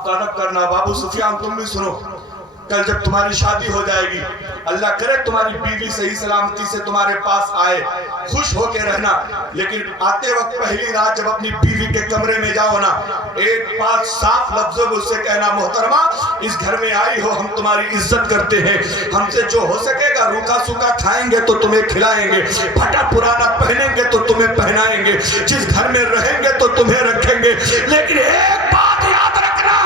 باپ کا ادب کرنا. ابو سفیان تم بھی سنو, کل جب تمہاری شادی ہو جائے گی, اللہ کرے تمہاری بیوی صحیح سلامتی سے تمہارے پاس آئے, خوش ہو کے رہنا, لیکن آتے وقت پہلی رات جب اپنی بیوی کے کمرے میں جاؤ نا, ایک بات صاف لفظوں میں اس سے کہنا, محترمہ اس گھر میں آئی ہو, ہم تمہاری عزت کرتے ہیں, ہم سے جو ہو سکے گا روکھا سوکھا کھائیں گے تو تمہیں کھلائیں گے, پھٹا پرانا پہنیں گے تو تمہیں پہنائیں گے, جس گھر میں رہیں گے تو تمہیں رکھیں گے, لیکن ایک بات یاد رکھنا,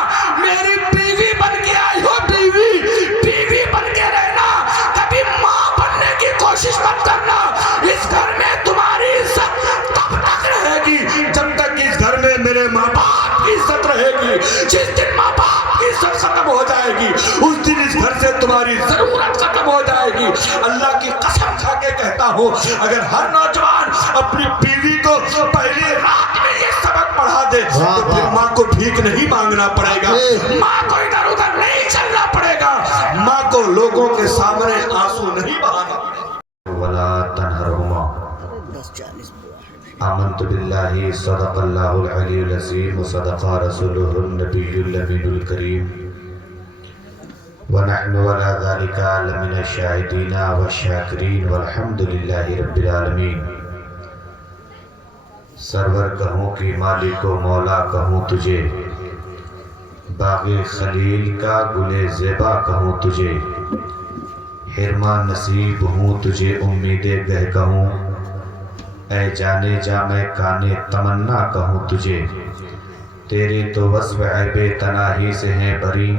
میری بیوی بن کے آئی ہو, بیوی بن کے رہنا, کبھی ماں بننے کی کوشش مت کرنا. اس گھر میں تمہاری عزت تب تک رہے گی جب تک اس گھر میں میرے ماں باپ کی عزت رہے گی. جس دن ماں باپ کی عزت ختم ہو جائے گی اس دن اس گھر سے تمہاری ضرورت ختم ہو جائے گی. اللہ کی قسم کھا کے کہتا ہوں, اگر ہر نوجوان اپنی بیوی کو پہلی رات میں یہ سبق پڑھا دے تو پھر ماں کو بھیک نہیں مانگنا پڑے گا, ماں کو ادھر ادھر نہیں چلنا پڑے گا, ماں کو لوگوں کے سامنے آنسو نہیں بہانا پڑے گا. ولا تنہرہما آمنت باللہ صدق اللہ العلی العظیم وصدق رسولہ النبی الامین الکریم ونحن ولا ذلك لمن الشاہدین والشاکرین والحمد للہ رب العالمین. سرور کہوں کہ مالک و مولا کہوں تجھے, باغ خلیل کا گل زیبا کہوں تجھے, حرمہ نصیب ہوں تجھے امید گہ کہوں, اے جانے جا میں کانے تمنا کہوں تجھے, تیرے تو وصف عیب تناہی سے ہیں بری,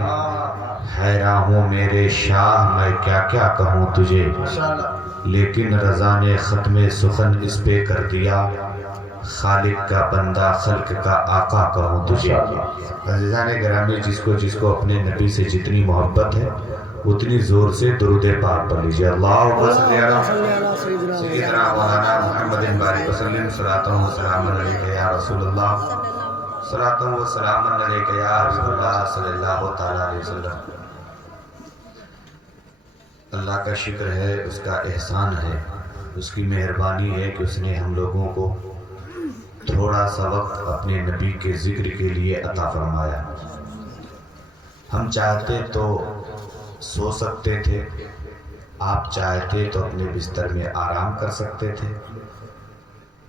حیراں ہوں میرے شاہ میں کیا کیا کہوں تجھے, لیکن رضا نے ختم سخن اس پہ کر دیا, خالق کا بندہ خلق کا آقا کہوں تجھے. عزیزان گرامی, جس کو اپنے نبی سے جتنی محبت ہے اتنی زور سے درود پاک پڑھ لیجیے. اللہم صلی علی سیدنا مولانا محمد بارک وسلم, صلاۃ و سلام علیک یا رسول اللہ, صلاۃ و سلام علیک یا حبیب اللہ صلی اللہ تعالی علیہ وسلم. اللہ کا شکر ہے, اس کا احسان ہے, اس کی مہربانی ہے کہ اس نے ہم لوگوں کو تھوڑا سا وقت اپنے نبی کے ذکر کے لیے عطا فرمایا. ہم چاہتے تو سو سکتے تھے, آپ چاہتے تو اپنے بستر میں آرام کر سکتے تھے,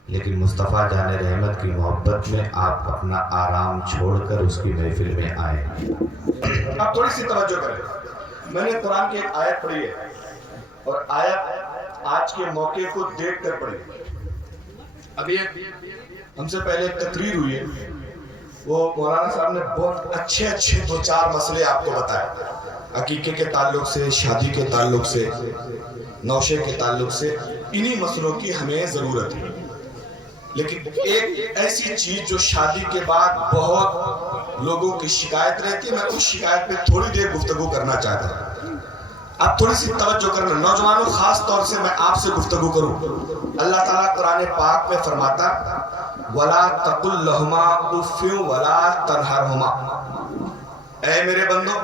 لیکن مصطفیٰ جان رحمت کی محبت میں آپ اپنا آرام چھوڑ کر اس کی محفل میں آئے. اب تھوڑی سی توجہ کریں, میں نے قرآن کی ایک آیت پڑھی ہے, اور آیت آج کے موقع کو دیکھ کر پڑھی. ابھی ہم سے پہلے ایک تقریر ہوئی ہے, وہ مولانا صاحب نے بہت اچھے دو چار مسئلے آپ کو بتائے, عقیقے کے تعلق سے, شادی کے تعلق سے, نوشے کے تعلق سے. انہی مسئلوں کی ہمیں ضرورت ہے, لیکن ایک ایسی چیز جو شادی کے بعد بہت لوگوں کی شکایت رہتی ہے, میں اس شکایت پہ تھوڑی دیر گفتگو کرنا چاہتا ہوں. آپ تھوڑی سی توجہ کرنا نوجوانوں, خاص طور سے میں آپ سے گفتگو کروں. اللہ تعالیٰ قرآن پاک میں فرماتا, وَلَا تَقُلْ لَهُمَا اُفٍّ وَلَا تَنْهَرْهُمَا, اے میرے بندو,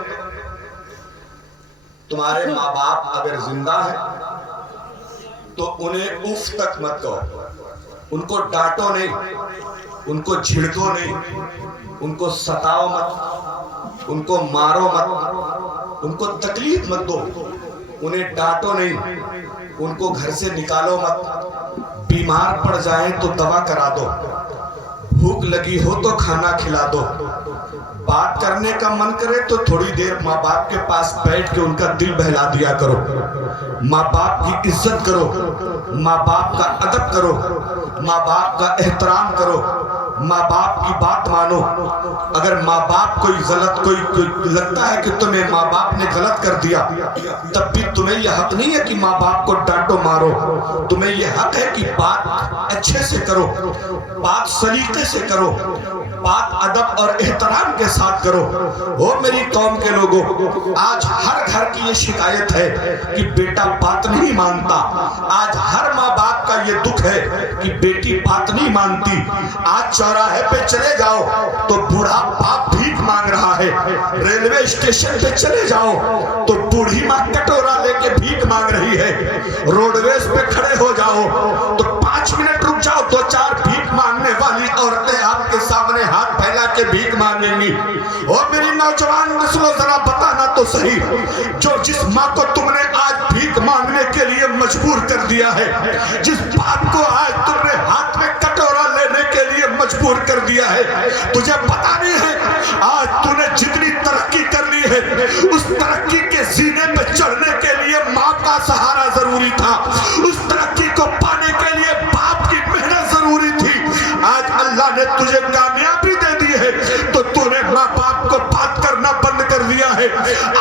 تمہارے ماں باپ اگر زندہ ہیں تو انہیں اف تک مت کہو, ان کو ڈانٹو نہیں, ان کو جھڑکو نہیں, ان کو ستاؤ مت, ان کو مارو مت, ان کو تکلیف مت دو, انہیں ڈانٹو نہیں, ان کو گھر سے نکالو مت, بیمار پڑ جائیں تو دوا کرا دو, بھوک لگی ہو تو کھانا کھلا دو, بات کرنے کا من کرے تو تھوڑی دیر ماں باپ کے پاس بیٹھ کے ان کا دل بہلا دیا کرو, ماں باپ کی عزت کرو, ماں باپ کا ادب کرو, ماں باپ کا احترام کرو, ماں باپ کی بات مانو. اگر ماں باپ کوئی لگتا ہے کہ تمہیں ماں باپ نے غلط کر دیا, تب بھی تمہیں یہ حق نہیں ہے کہ ماں باپ کو ڈانٹو مارو, تمہیں یہ حق ہے کہ بات اچھے سے کرو, بات سلیقے سے کرو, بات ادب اور احترام کے ساتھ کرو. وہ میری قوم کے لوگوں, آج ہر گھر کی یہ شکایت ہے کہ بیٹا بات نہیں مانتا, آج ہر ماں باپ کا یہ دکھ ہے کہ بیٹی بات نہیں مانتی. آج چوراہے پہ چلے جاؤ تو بوڑھا باپ بھیک مانگ رہا ہے, ریلوے اسٹیشن پہ چلے جاؤ تو بوڑھی ماں کٹورا لے کے بھیک مانگ رہی ہے, روڈ ویز پہ کھڑے ہو جاؤ تو 5 منٹ رک جاؤ, 2-4 بھیک مانگنے والی عورتیں آپ کے سامنے ہاتھ پھیلا کے بھیک مانگیں گی. اور میری نوجوان نسلوں ذرا بتانا تو صحیح، جو جس ماں کو تم نے آج بھیک مانگنے کے لیے مجبور کر دیا ہے، جس باپ کو آج تم نے ہاتھ میں کٹورا لینے کے لیے مجبور کر دیا ہے، تجھے پتا نہیں ہے آج تو نے جتنی ترقی کر لی ہے، اس ترقی کے زینے پہ چڑھنے کے لیے ماں کا سہارا ضروری تھا، اس ترقی کو پانے کے لیے باپ کی محنت ضروری تھی۔ آج اللہ نے تجھے کامیابی دے دی ہے تو تو نے ماں باپ کو بات کرنا بند کر دیا ہے۔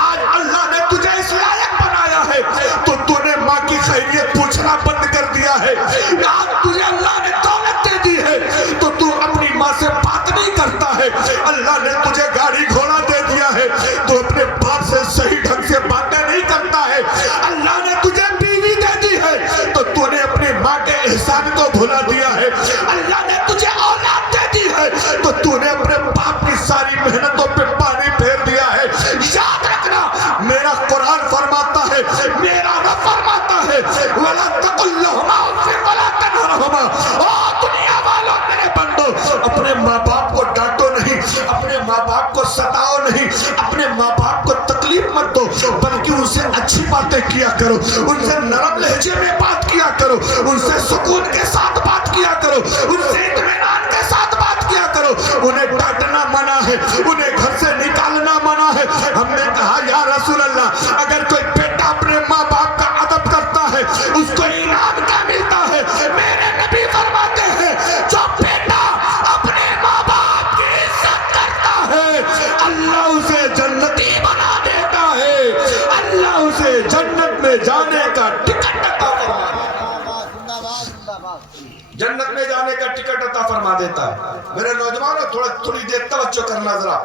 آج اللہ نے تجھے اس لائق بنایا ہے تو نے ماں کی خیریت پوچھنا بند کر دیا ہے۔ آج تجھے اللہ نے دولت دے دی ہے تو اپنی ماں سے بات نہیں کرتا ہے۔ اللہ نے تجھے گاڑی گھوڑا دے دیا ہے تو اپنے باپ سے صحیح ڈھنگ سے باتیں نہیں کرتا ہے۔ اللہ نے تجھے بیوی دے دی ہے تو نے اپنی ماں کے احسان کو بھلا دیا ہے۔ اللہ نے تجھے اولاد دے دی ہے تو نے اپنے باپ کی ساری محنتوں پہ پانی پھیر دیا ہے۔ یاد رکھنا، میرا قرآن فرماتا ہے، میرا رب فرماتا ہے وَلَا تَقُلْ لَهُمَا اُفٍّ وَلَا تَنْهَرْهُمَا۔ او دنیا والوں میرے بندو، اپنے ماں باپ کو ڈانٹو نہیں، اپنے ماں باپ کو ستاؤ نہیں، اپنے ماں باپ کو تکلیف مت دو، بلکہ ان سے اچھی باتیں کیا کرو، ان سے نرم لہجے میں بات کیا کرو، ان سے سکون کے ساتھ بات کیا کرو، ان سے اطمینان کے ساتھ بات کیا کرو۔ انہیں ڈانٹنا منع ہے، انہیں گھر سے نکالنا منع ہے۔ ہم نے کہا یا رسول اللہ، اگر کوئی بیٹا اپنے ماں باپ کا ادب کرتا ہے اس کو انعام کیا ملتا ہے؟ میرے نبی فرماتے ہیں جو بیٹا اپنے ماں باپ کی عزت کرتا ہے اللہ اسے جنتی بنا دیتا ہے، اللہ اسے جنت میں جانے کا ٹکٹ عطا فرما دیتا ہے، جنت میں جانے کا ٹکٹ عطا فرما دیتا ہے۔ میرے نوجوانوں تھوڑی دیر توجہ کرنا ذرا،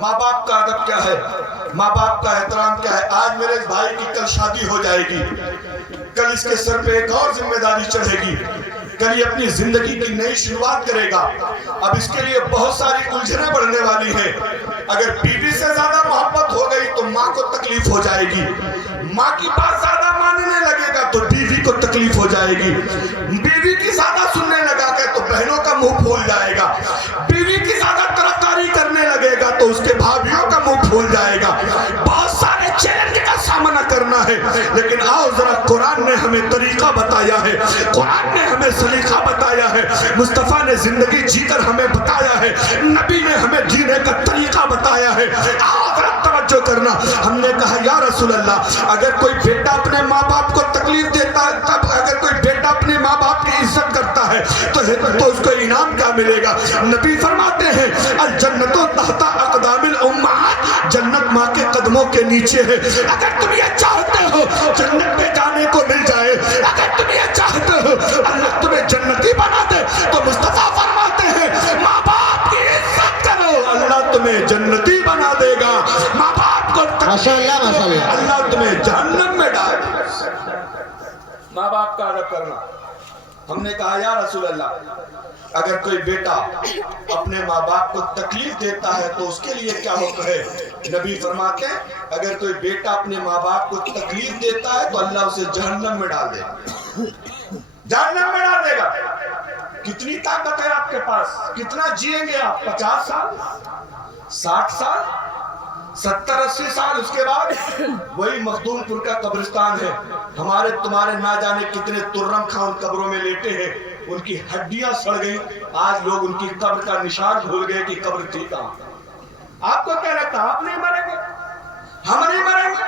ماں باپ کا ادب کیا ہے، ماں باپ کا احترام کیا ہے۔ آج میرے بھائی کی کل شادی ہو جائے گی، کل اس کے سر پہ ایک اور ذمہ داری چڑھے گی، کل یہ اپنی زندگی کی نئی شروعات کرے گا۔ اب اس کے لیے بہت ساری الجھنیں بڑھنے والی ہیں۔ اگر بیوی سے زیادہ محبت ہو گئی تو ماں کو تکلیف ہو جائے گی، ماں کی بات زیادہ ماننے لگے گا تو بیوی کو تکلیف ہو جائے گی، بیوی کی زیادہ سننے لگا کہ تو بہنوں کا منہ پھول جائے گا، بیوی کی زیادہ طرفداری کرنے لگے گا تو اس کے بھائیوں کا منہ پھول جائے گا۔ بہت سارے چیلنج کا سامنا کرنا ہے، لیکن آؤ ذرا قرآن نے ہمیں طریقہ بتایا ہے، قرآن نے ہمیں سلیقہ بتایا ہے، مصطفیٰ نے زندگی جی کر ہمیں بتایا ہے، نبی نے ہمیں جینے کا طریقہ بتایا ہے۔ آؤ ذرا توجہ کرنا۔ ہم نے کہا یا رسول اللہ، اگر کوئی بیٹا اپنے ماں باپ کو تکلیف دیتا ہے، تب اگر کوئی بیٹا اپنے ماں باپ کی عزت کرتا ہے تو اس کو انعام کیا ملے گا؟ نبی فرماتے ہیں الجنت تحت اقدام الامہات، جنت ماں کے قدموں کے نیچے ہے۔ اگر تم یہ چاہتے ہو جنت میں جانے کو مل جائے، اگر تم یہ چاہتے ہو اللہ تمہیں جنتی بنا دے، تو مصطفیٰ فرماتے ہیں ماں باپ کی عزت کرو، اللہ تمہیں جنتی بنا دے گا۔ ماں باپ کو اللہ تمہیں جہنم میں ڈال دے گا۔ ماں باپ کا ادب کرنا۔ ہم نے کہا یا رسول اللہ، اگر کوئی بیٹا اپنے ماں باپ کو تکلیف دیتا ہے تو اس کے لیے کیا حکم ہے؟ نبی فرماتے ہیں اگر کوئی بیٹا اپنے ماں باپ کو تکلیف دیتا ہے تو اللہ اسے جہنم میں ڈال دے گا، جہنم میں ڈال دے گا۔ کتنی طاقت ہے آپ کے پاس؟ کتنا جیئیں گے آپ؟ 50 سال، 60 سال، 70-80 سال؟ اس کے بعد وہی مخدوم پور کا قبرستان ہے، ہمارے تمہارے نہ جانے کتنے ترم خان قبروں میں لیٹے ہیں، ان کی ہڈیاں سڑ گئی، آج لوگ ان کی قبر کا نشان بھول گئے کہ قبر تھی کہاں۔ آپ کو کیا لگتا ہے آپ نہیں مریں گے؟ ہم نہیں مریں گے،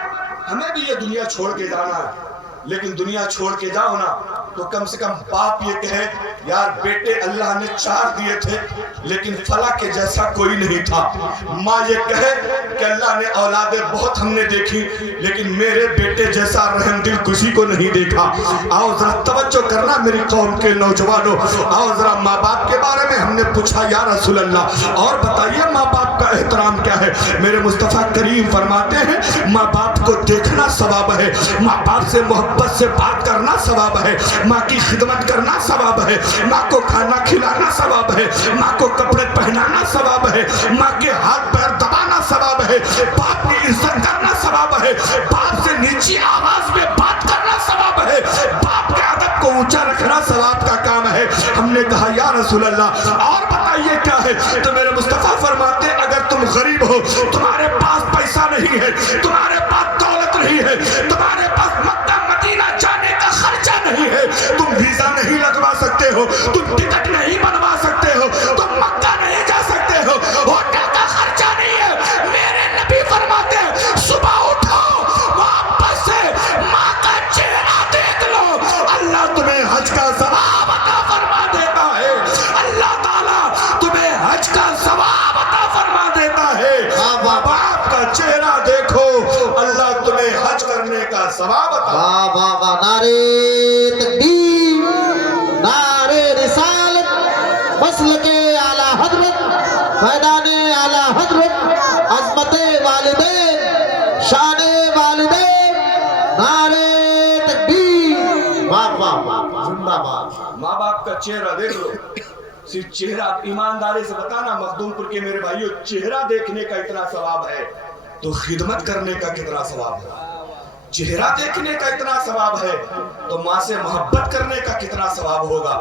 ہمیں بھی یہ دنیا چھوڑ کے جانا ہے، لیکن دنیا چھوڑ کے جاؤ نا تو کم سے کم باپ یہ کہے یار بیٹے اللہ نے 4 دیے تھے لیکن فلاں کے جیسا کوئی نہیں تھا، ماں یہ کہے کہ اللہ نے اولادیں بہت ہم نے دیکھی لیکن میرے بیٹے جیسا رحم دل کسی کو نہیں دیکھا۔ آؤ ذرا توجہ کرنا میری قوم کے نوجوانوں، آؤ ذرا ماں باپ کے بارے میں ہم نے پوچھا یا رسول اللہ اور بتائیے ماں باپ کا احترام کیا ہے؟ میرے مصطفیٰ کریم فرماتے ہیں ماں باپ کو دیکھنا ثواب ہے، ماں باپ سے محبت سے بات کرنا ثواب ہے، ماں کی خدمت کرنا ثواب ہے، ماں کو کھانا کھلانا ثواب ہے، ماں کو کپڑے پہنانا ثواب ہے، ماں کے ہاتھ پیر دبانا ثواب ہے، باپ کی عزت کرنا ثواب ہے، باپ سے نیچی آواز میں بات کرنا ثواب ہے، باپ کے ادب کو اونچا رکھنا ثواب کا کام ہے۔ ہم نے کہا یا رسول اللہ اور بتائیے کیا ہے؟ تو میرے مصطفیٰ فرماتے اگر تم غریب ہو، تمہارے نہیں ہے, تمہارے پاس دولت نہیں ہے, تمہارے پاس مکہ مدینہ جانے کا خرچہ نہیں ہے, تم ویزا نہیں لگوا سکتے ہو, تم ٹکٹ نہیں بنوا سکتے ہو, تم مکہ نہیں جا سکتے ہو, ہوٹل کا خرچہ نہیں ہے, میرے نبی فرماتے ہیں صبح اٹھو واپس سے ماں کا چہرہ دیکھ لو, اللہ تمہیں حج کا ثواب عطا فرما دیتا ہے, اللہ تعالیٰ تمہیں حج کا ثواب عطا فرما دیتا ہے. ماں باپ کا چہرہ دیکھو, اللہ تمہیں حج کرنے کا ثواب عطا. واہ واہ واہ, نعرے تکبیر, نعرے رسالت, مسلک اعلیٰ حضرت, میدان اعلیٰ حضرت, عظمت والدین, شان والدین, نعرے تکبیر, واہ واہ واہ, زندہ باد. ماں باپ کا چہرہ دیکھ لو, صرف چہرہ, ایمانداری سے بتانا مخدوم پور کے میرے بھائیو, چہرہ دیکھنے کا اتنا ثواب ہے تو خدمت کرنے کا کتنا ثواب ہے. چہرہ دیکھنے کا اتنا ثواب ہے تو ماں سے محبت کرنے کا کتنا ثواب ہوگا.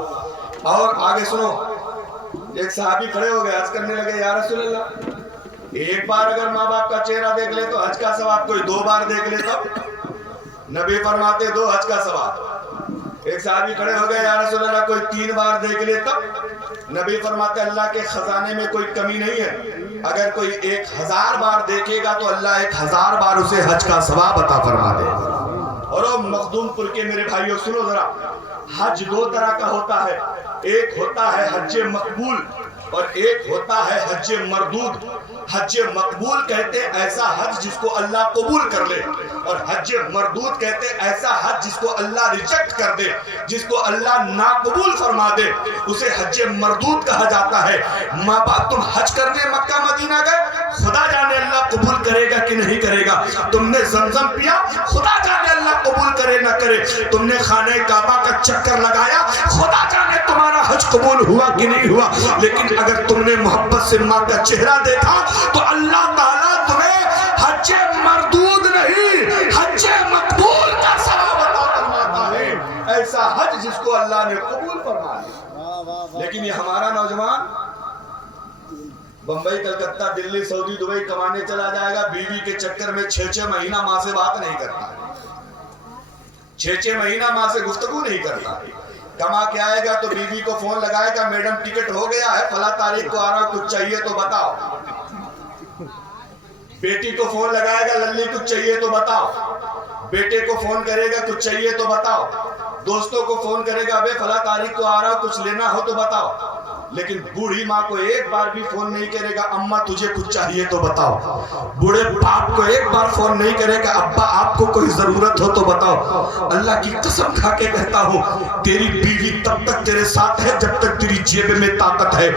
اور آگے سنو, ایک صحابی کھڑے ہو گئے, عرض کرنے لگے یا رسول اللہ, ایک بار اگر ماں باپ کا چہرہ دیکھ لے تو حج کا ثواب, کوئی 2 بار دیکھ لے تب؟ نبی فرماتے 2 حج کا ثواب. ایک صحابی کھڑے ہو گئے, یا رسول اللہ کوئی 3 بار دیکھ لے تب؟ نبی فرماتے اللہ کے خزانے میں کوئی کمی نہیں ہے, اگر کوئی 1000 بار دیکھے گا تو اللہ 1000 بار اسے حج کا ثواب عطا فرما دے. اور مخدوم پور کے میرے بھائیوں سنو ذرا, حج 2 طرح کا ہوتا ہے, ایک ہوتا ہے حج مقبول اور ایک ہوتا ہے حج مردود. حج مقبول کہتے ایسا حج جس کو اللہ قبول کر لے, اور حج مردود کہتے ایسا حج جس کو اللہ ریجیکٹ کر دے, جس کو اللہ ناقبول فرما دے, اسے حج مردود کہا جاتا ہے. ماں باپ, تم حج کرنے مکہ مدینہ گئے, خدا جانے اللہ قبول کرے گا کہ نہیں کرے گا. تم نے زمزم پیا, خدا جانے اللہ قبول کرے نہ کرے. تم نے خانہ کعبہ کا چکر لگایا, خدا جانے تمہارا حج قبول ہوا کہ نہیں ہوا. لیکن اگر تم نے محبت سے ماں کا چہرہ دیکھا تو اللہ تعالیٰ تمہیں حج مردود نہیں, حج مقبول کا ثواب عطا فرماتا ہے, ایسا حج جس کو اللہ نے قبول فرمایا. لیکن یہ ہمارا نوجوان بمبئی, کلکتہ, دلی, سعودی, دبئی کمانے چلا جائے گا, بیوی کے چکر میں 6 مہینہ ماں سے بات نہیں کرتا, 6 مہینہ ماں سے گفتگو نہیں کرتا. کما کے آئے گا تو بیوی کو فون لگائے گا, میڈم ٹکٹ ہو گیا ہے, فلاں تاریخ کو آ رہا, کچھ چاہیے تو بتاؤ. بیٹی کو فون لگائے گا, للی کچھ چاہیے تو بتاؤ. بیٹے کو فون کرے گا, کچھ چاہیے تو بتاؤ. دوستوں کو فون کرے گا, بے فلاں تاریخ کو آ رہا, کچھ لینا ہو تو بتاؤ. لیکن بوڑھی ماں کو ایک بار بھی فون نہیں کرے گا, اماں تجھے کچھ چاہیے تو بتاؤ. بوڑھے باپ کو ایک بار فون نہیں کرے گا, ابا آپ کو کوئی ضرورت ہو تو بتاؤ. اللہ کی قسم کھا کے کہتا ہوں, تیری بیوی تب تک تیرے ساتھ ہے جب تک تیری جیب میں طاقت ہے,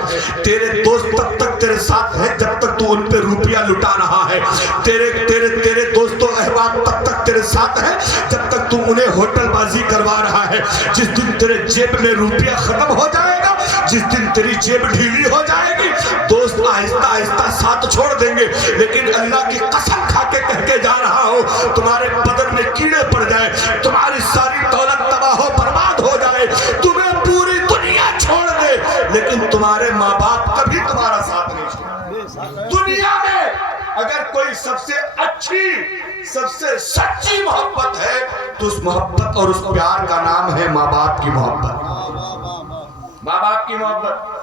تیرے دوست تب تک تیرے ساتھ ہے جب تک تو ان پہ روپیہ لٹا رہا ہے, تیرے دوست و احباب تب تک تیرے ساتھ ہے جب تک تو انہیں ہوٹل بازی کروا رہا ہے. جس دن تیرے جیب میں روپیہ ختم ہو جائے گا, جس دن تیری جیب ڈھیلی ہو جائے گی, دوست آہستہ آہستہ ساتھ چھوڑ دیں گے. لیکن اللہ کی قسم کھا کے کہہ کے جا رہا ہوں, تمہارے بدن میں کیڑے پڑ جائے, تمہاری ساری دولت تباہ و برباد ہو جائے, تمہیں پوری دنیا چھوڑ دے, لیکن تمہارے ماں باپ کبھی تمہارا ساتھ نہیں چھوڑیں. دنیا میں اگر کوئی سب سے اچھی, سب سے سچی محبت ہے تو اس محبت اور اس پیار کا نام ہے ماں باپ کی محبت, ماں باپ کی محبت.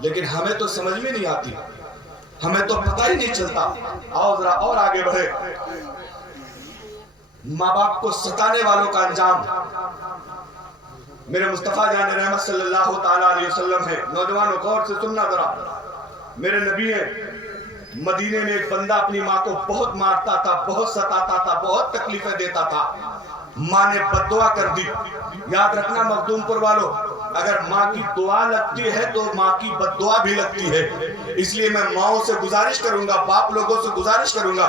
لیکن ہمیں تو سمجھ میں نہیں آتی, ہمیں تو پتہ ہی نہیں چلتا. آؤ ذرا اور آگے بڑھے. ماں باپ کو ستانے والوں کا انجام میرے مصطفیٰ جان رحمت صلی اللہ تعالیٰ علیہ وسلم ہے. نوجوانوں غور سے سننا ذرا, میرے نبی ہیں, مدینے میں ایک بندہ اپنی ماں کو بہت مارتا تھا, بہت ستاتا تھا, بہت تکلیفیں دیتا تھا. ماں نے بد دعا کر دی. یاد رکھنا مخدوم پور والوں, اگر ماں کی دعا لگتی ہے تو ماں کی بد دعا بھی لگتی ہے. اس لیے میں ماؤں سے گزارش کروں گا, باپ لوگوں سے گزارش کروں گا,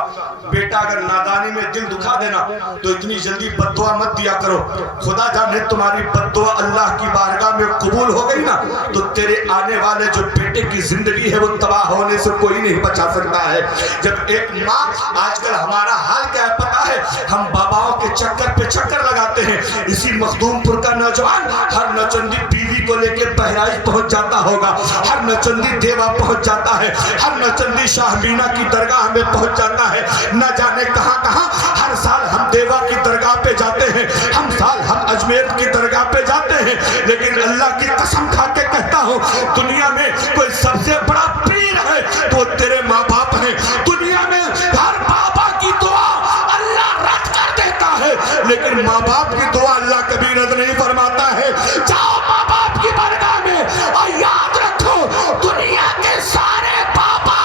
بیٹا اگر نادانی میں دل دکھا دینا تو اتنی جلدی بد دعا مت دیا کرو. خدا جانے تمہاری بد دعا اللہ کی بارگاہ میں قبول ہو گئی نا تو تیرے آنے والے جو بیٹے کی زندگی ہے وہ تباہ ہونے سے کوئی نہیں بچا سکتا ہے. جب ایک ماں, آج کل ہمارا حال کیا ہے پتا ہے, ہم باباؤں کے چکر پہ چکر لگاتے ہیں. اسی مخدوم پور کا نوجوان ہر نوچندی بیوی کو لے کے بہرائچ پہنچ جاتا ہوگا, ہر نوچندی دیوا پہنچ جاتا ہے, ہر نچندی شاہ مینا کی درگاہ میں پہنچ جاتا ہے, نہ جانے کہاں کہاں. ہر سال ہم دیوا کی درگاہ پہ جاتے ہیں, ہم اجمیر کی درگاہ پہ جاتے ہیں, لیکن اللہ کی قسم کھا کے کہتا ہوں دنیا میں کوئی سب سے بڑا پیر ہے تو تیرے ماں باپ ہیں. دنیا میں ہر بابا کی دعا اللہ رد کر دیتا ہے, لیکن ماں باپ کی دعا اللہ کبھی رد نہیں فرماتا ہے. جاؤ ماں باپ کی درگاہ میں اور یاد رکھو دنیا کے سارے بابا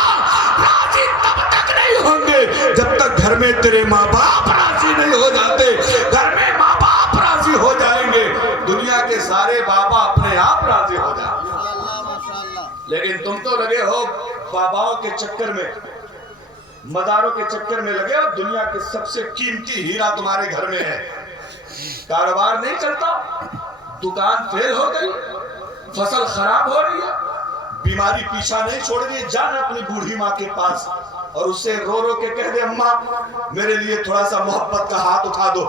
راضی تب تک نہیں ہوں گے جب تک گھر میں تیرے ماں باپ راضی نہیں ہو جاتے. گھر میں ماں باپ راضی ہو جائیں گے, دنیا کے سارے بابا اپنے آپ راضی ہو جائیں گے. لیکن تم تو لگے ہو باباؤں کے چکر میں, مزاروں کے چکر میں لگے ہو. دنیا کے سب سے قیمتی ہیرا تمہارے گھر میں ہے. کاروبار نہیں چلتا, دکان فیل ہو گئی, فصل خراب ہو رہی ہے, بیماری پیچھا نہیں چھوڑ رہی ہے. جانا اپنی بوڑھی ماں کے پاس اور اسے رو رو کے کہہ دے اماں میرے لیے تھوڑا سا محبت کا ہاتھ اٹھا دو.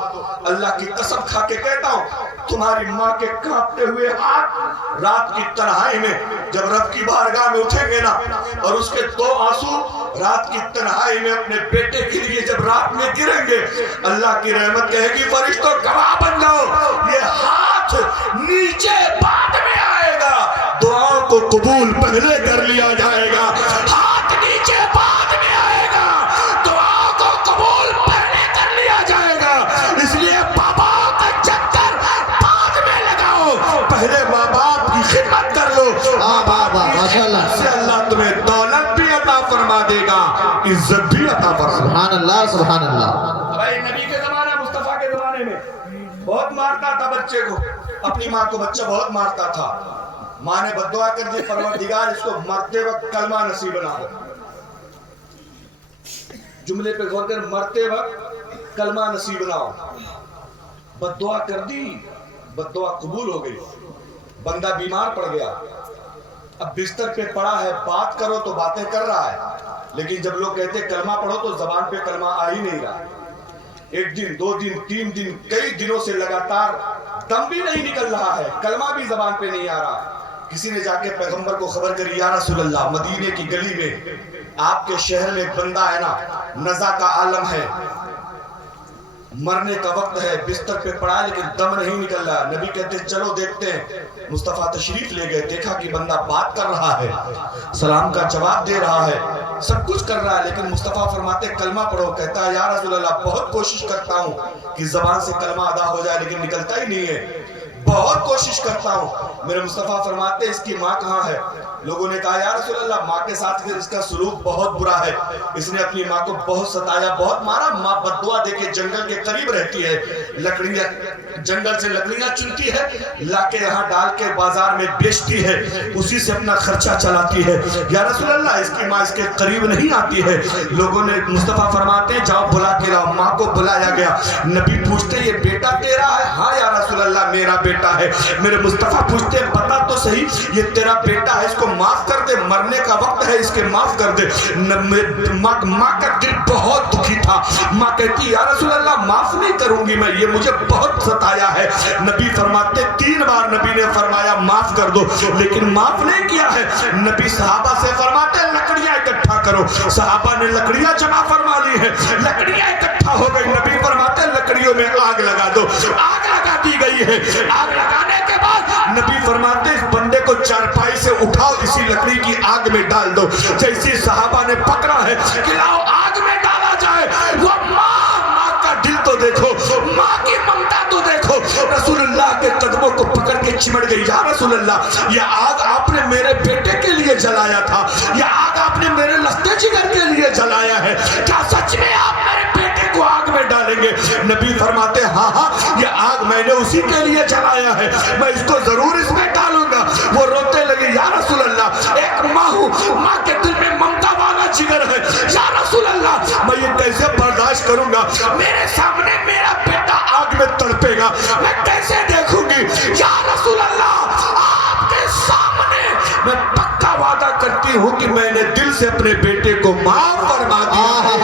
اللہ کی قسم کھا کے کہتا ہوں تمہاری ماں کے کانپتے ہوئے ہاتھ رات کی تنہائی میں جب رب کی بارگاہ میں اٹھیں گے نا, اور اس کے 2 آنسو رات کی تنہائی میں اپنے بیٹے کے لیے جب رات میں گریں گے, اللہ کی رحمت کہے گی فرشتوں گواہ بن جاؤ, یہ ہاتھ نیچے بعد میں آئے گا, دعاؤں کو قبول پہلے کر لیا جائے گا. ہاتھ نیچے بعد میں آئے گا, دعاؤں کو قبول پہلے کر لیا جائے گا. اس لیے بابا کا چکر بعد میں لگاؤ, پہلے ماں باپ کی خدمت کر لو. ماشاءاللہ سے اللہ تمہیں دولت بھی عطا فرما دے گا, عزت بھی عطا فرما. سبحان اللہ سبحان اللہ. بھائی نبی کے زمانے مصطفیٰ کے زمانے میں بہت مارتا تھا بچے کو, اپنی ماں کو بچہ بہت مارتا تھا. ماں نے بددعا کر دی پروردگار اس کو مرتے وقت کلمہ نصیب بنا دو. جملے پہ غور کر, مرتے وقت کلمہ نصیب بنا ہو. بددعا کر دی, بددعا قبول ہو گئی, بندہ بیمار پڑ گیا, اب بستر پہ پڑا ہے, بات کرو تو باتیں کر رہا ہے, لیکن جب لوگ کہتے کلمہ پڑھو تو زبان پہ کلمہ آ ہی نہیں رہا. 1 دن 2 دن 3 دن کئی دنوں سے لگاتار دم بھی نہیں نکل رہا ہے, کلمہ بھی زبان پہ نہیں آ رہا. کسی نے جا کے پیغمبر کو خبر کری, یا رسول اللہ مدینے کی گلی میں آپ کے شہر میں ایک بندہ ہے نا, نزا کا عالم ہے, مرنے کا وقت ہے, بستر پہ پڑا لیکن دم نہیں نکل رہا. نبی کہتے چلو دیکھتے ہیں. مصطفیٰ تشریف لے گئے, دیکھا کہ بندہ بات کر رہا ہے, سلام کا جواب دے رہا ہے, سب کچھ کر رہا ہے, لیکن مصطفیٰ فرماتے کلمہ پڑھو. کہتا ہے یا رسول اللہ بہت کوشش کرتا ہوں کہ زبان سے کلمہ ادا ہو جائے لیکن نکلتا ہی نہیں ہے, بہت کوشش کرتا ہوں. میرے مصطفیٰ فرماتے اس کی ماں کہاں ہے؟ لوگوں نے کہا یا رسول اللہ ماں کے ساتھ اس کا سلوک بہت برا ہے, اس نے اپنی ماں کو بہت ستایا, بہت مارا. ماں بددعا دے کے جنگل کے قریب رہتی ہے, لکڑیاں جنگل سے لکڑیاں چنتی ہے, لا کے یہاں ڈال کے بازار میں بیچتی ہے, اسی سے اپنا خرچہ چلاتی ہے. یا رسول اللہ اس کی ماں اس کے قریب نہیں آتی ہے. لوگوں نے, مصطفیٰ فرماتے ہیں جاؤ بلا کے لاؤ. ماں کو بلایا گیا. نبی پوچھتے یہ بیٹا تیرا ہے؟ ہاں یا رسول اللہ میرا بیٹا ہے. میرے مصطفیٰ پوچھتے بتا تو صحیح یہ تیرا بیٹا ہے, اس کو معاف کر دے, مرنے کا وقت ہے, اس کے معاف کر دے. ماں کا دل بہت دکھی تھا. ماں کہتی یا رسول اللہ معاف نہیں کروں گی میں, یہ مجھے بہت ستایا ہے. نبی فرماتے 3 بار نبی نے فرمایا معاف کر دو, لیکن معاف نہیں کیا ہے. نبی صحابہ سے فرماتے لکڑیاں اکٹھا کرو. صحابہ نے لکڑیاں جمع فرما لی ہے, لکڑیاں اکٹھا ہو گئی. نبی فرماتے لکڑیوں میں آگ لگا دو. آگ لگا دی گئی ہے. آگ لگانے کے بعد نبی فرماتے اس بندے کو چارپائی سے اٹھاؤ, اسی لکڑی کی آگ میں ڈال دو. جیسی صحابہ نے پکڑا ہے کہ لاؤ آگ میں ڈالا جائے, وہ ماں کا دل تو دیکھو, ماں کی ممتا تو دیکھو. رسول اللہ کے قدموں کو پکڑ کے چمڑ گئی. یا رسول اللہ یہ آگ آپ نے میرے بیٹے کے لیے جلایا تھا, یہ آگ آپ نے میرے لستے جگر کے لیے جلایا ہے, کیا سچ میں آپ میرے بیٹے کو آگ میں ڈالیں گے؟ نبی فرماتے ہاں ہاں یہ آگ میں نے اسی کے لیے جلایا ہے, میں اس کو ضرور اس میں ڈالوں گا. وہ روتے لگے یا رسول اللہ ایک ماں ہوں, ماں کے دل میں ممتا والا جگر ہے, یا رسول اللہ میں یہ کیسے برداشت کروں گا؟ میرے سامنے میرا بیٹا آگ میں تڑپے گا, میں کیسے دیکھوں گی؟ یا رسول اللہ آپ کے سامنے میں پکا وعدہ کرتی ہوں کہ میں نے دل سے اپنے بیٹے کو معاف فرما دیا ہے,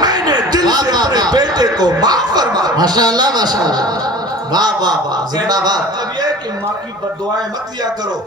میں نے دل سے اپنے بیٹے کو معاف فرما دیا. ماشاءاللہ ماشاءاللہ, واہ واہ واہ, زندہ باد. مطلب یہ کہ ماں کی بددعائیں مت لیا کرو.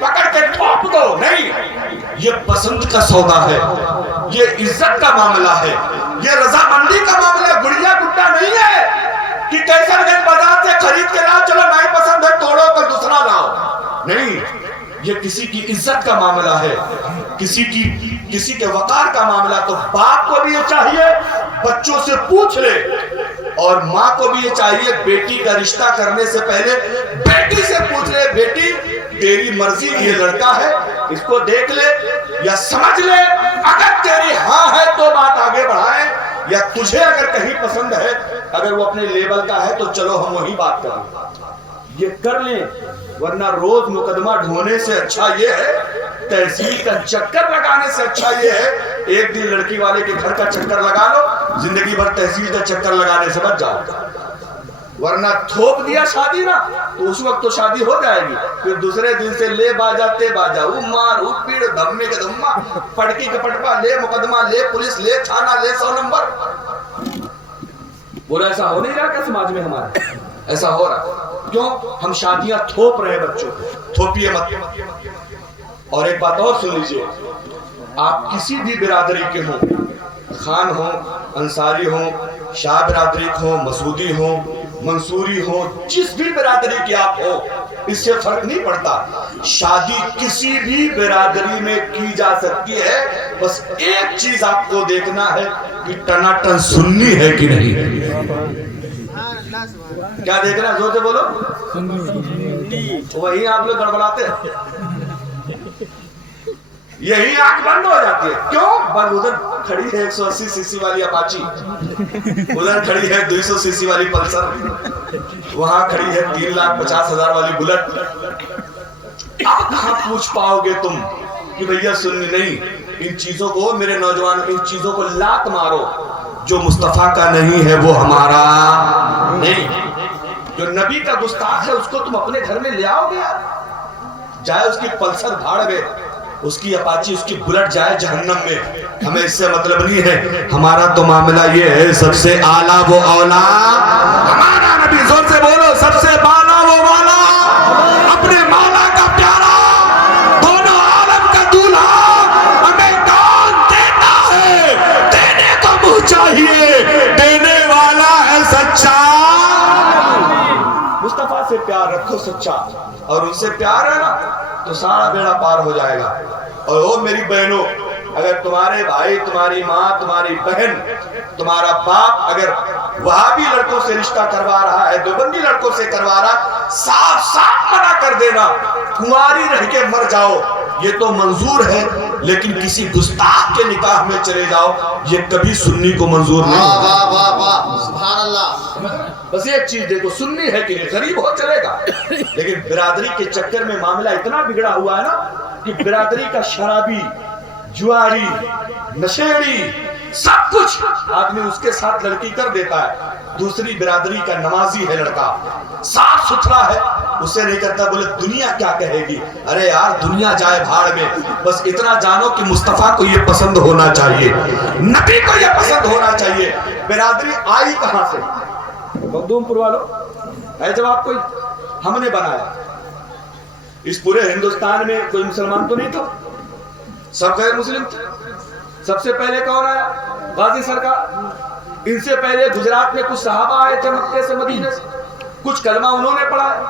پکڑ کے ٹھوپ دو، نہیں، یہ پسند کا سودا ہے، یہ عزت کا معاملہ ہے، یہ رضامندی کا معاملہ ہے، گڑیا گڈا نہیں ہے کہ کیسر گنج بازار سے خرید کے لاؤ، چلو نہیں پسند ہے توڑو کل دوسرا لاؤ، نہیں، یہ کسی کی عزت کا معاملہ ہے، کسی کے وقار کا معاملہ۔ تو باپ کو بھی یہ چاہیے بچوں سے پوچھ لے، اور ماں کو بھی یہ چاہیے بیٹی کا رشتہ کرنے سے پہلے بیٹی سے پوچھ لے، بیٹی تیری مرضی یہ لڑکا ہے، اس کو دیکھ لے یا سمجھ لے، اگر تیری ہاں ہے تو بات آگے بڑھائیں، یا تجھے اگر کہیں پسند ہے، اگر وہ اپنے لیبل کا ہے تو چلو ہم وہی بات کریں، یہ کر لیں۔ ورنہ روز مقدمہ ڈھونے سے اچھا یہ ہے، تحصیل کا چکر لگانے سے اچھا یہ ہے، ایک دن لڑکی والے کے گھر کا چکر لگا لو، زندگی بھر تحصیل کا چکر لگانے سے بچ جاؤ۔ ورنہ تھوپ دیا شادی نا تو اس وقت تو شادی ہو جائے گی، پھر دوسرے دن سے لے باجا تے باجا، مار پیڑ دھمے کے دھما، پٹکی کا پٹپا، لے مقدمہ، لے پولیس، لے تھانہ، لے 100 نمبر۔ بولا ایسا ہو نہیں رہا کہ سماج میں ہمارے ایسا ہو رہا، کیوں؟ ہم شادیاں تھوپ رہے بچوں کو، تھوپیے مت۔ اور ایک بات اور سن لیجئے، آپ کسی بھی برادری کے ہوں، خان ہوں، انصاری ہوں، شاہ برادری ہوں، مسعودی ہوں، منصوری ہوں، جس بھی برادری کی آپ ہو، اس سے فرق نہیں پڑتا، شادی کسی بھی برادری میں کی جا سکتی ہے، بس ایک چیز آپ کو دیکھنا ہے کہ ٹناٹن سنی ہے کہ نہیں۔ کیا دیکھنا ہے؟ زور سے بولو، وہی آپ لوگ گڑبڑاتے ہیں، یہی آنکھ بند ہو جاتی ہے، کیوں؟ بس ادھر کھڑی ہے 180 سی سی والی اپاچی، ادھر کھڑی ہے 200 سی سی والی پلسر، وہاں کھڑی ہے 3,50,000 والی بلٹ۔ آپ کہاں پوچھ پاؤ گے تم کہ بھیا سننی نہیں؟ ان چیزوں کو، میرے نوجوان، ان چیزوں کو لات مارو، جو مصطفیٰ کا نہیں ہے وہ ہمارا نہیں، جو نبی کا گستاخ ہے اس کو تم اپنے گھر میں لے آؤ گے، جائے اس کی پلسر بھاڑ میں، اس کی اپاچی، اس کی بلٹ جائے جہنم میں، ہمیں اس سے مطلب نہیں ہے، ہمارا تو معاملہ یہ ہے سب سے اعلیٰ وہ اولا ہمارا نبی، زور سے بولو، سب سے بالا وہ والا، اپنے مولا کا پیارا، دونوں عالم کا دولہا، ہمیں کون دیتا ہے؟ دینے کو منہ چاہیے، دینے والا ہے سچا۔ مصطفیٰ سے پیار رکھو سچا، اور ان سے پیار ہے نا تو سارا بیڑا پار ہو جائے گا۔ اور وہ میری بہنوں، اگر تمہارے بھائی، تمہاری ماں، تمہاری بہن، تمہارا باپ اگر وہابی لڑکوں سے رشتہ کروا رہا ہے، دیوبندی لڑکوں سے کروا رہا، صاف صاف منع کر دینا، کنواری رہ کے مر جاؤ، یہ تو منظور ہے، لیکن کسی گستاخ کے نکاح میں چلے جاؤ، یہ کبھی سنی کو منظور نہیں واہ ہوگا۔ واہ واہ واہ، سبحان اللہ۔ بس ایک چیز دیکھو، سنی ہے کہ نہیں، غریب ہو چلے گا، لیکن برادری کے چکر میں معاملہ اتنا بگڑا ہوا ہے نا کہ برادری کا شرابی، جواری، نشیڑی، سب کچھ آدمی اس کے ساتھ لڑکی کر دیتا ہے۔ دوسری برادری کا نمازی ہے لڑکا، صاف ستھرا ہے، اسے نہیں کرتا، بولے دنیا کیا کہے گی، ارے یار دنیا جائے بھاڑ میں، بس اتنا جانو کہ مصطفیٰ کو یہ پسند ہونا چاہیے، نبی کو یہ پسند ہونا چاہیے۔ برادری آئی کہاں سے؟ مخدوم پور والوں ہے جواب کوئی؟ ہم نے بنایا۔ اس پورے ہندوستان میں کوئی مسلمان تو نہیں تھا، سب غیر مسلم تھے۔ سب سے پہلے کون آیا؟ غازی سرکار۔ ان سے پہلے گجرات میں کچھ صحابہ آئے تھے مکے سے، مدینے سے، کچھ کلمہ انہوں نے پڑھایا،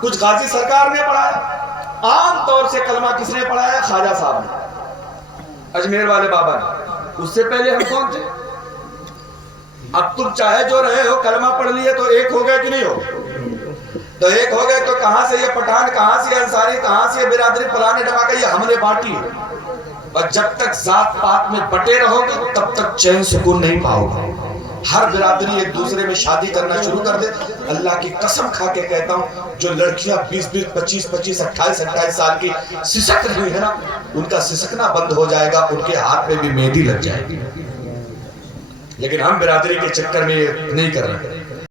کچھ غازی سرکار نے پڑھایا۔ عام طور سے کلمہ کس نے پڑھایا؟ خواجہ صاحب نے، اجمیر والے بابا نے۔ اس سے پہلے ہم کون تھے؟ اب تم چاہے جو رہے ہو، کلمہ پڑھ لیے تو ایک ہو گئے کہ نہیں ہو؟ تو ایک ہو گئے تو کہاں سے یہ پٹھان، کہاں سے انصاری، کہاں سے برادری پلانے ڈبا گئی، ہم نے بانٹی ہے۔ اور جب تک ذات پات میں بٹے رہو گے تب تک چین سکون نہیں پاؤ گے۔ ہر برادری ایک دوسرے میں شادی کرنا شروع کر دے۔ اللہ کی قسم کھا کے کہتا ہوں، جو لڑکیاں 20 25 28 سال کی سسک رہی ہے نا، ان کا سسکنا بند ہو جائے گا، ان کے ہاتھ میں بھی مہندی لگ جائے گی۔ لیکن ہم برادری کے چکر میں نہیں کر رہے۔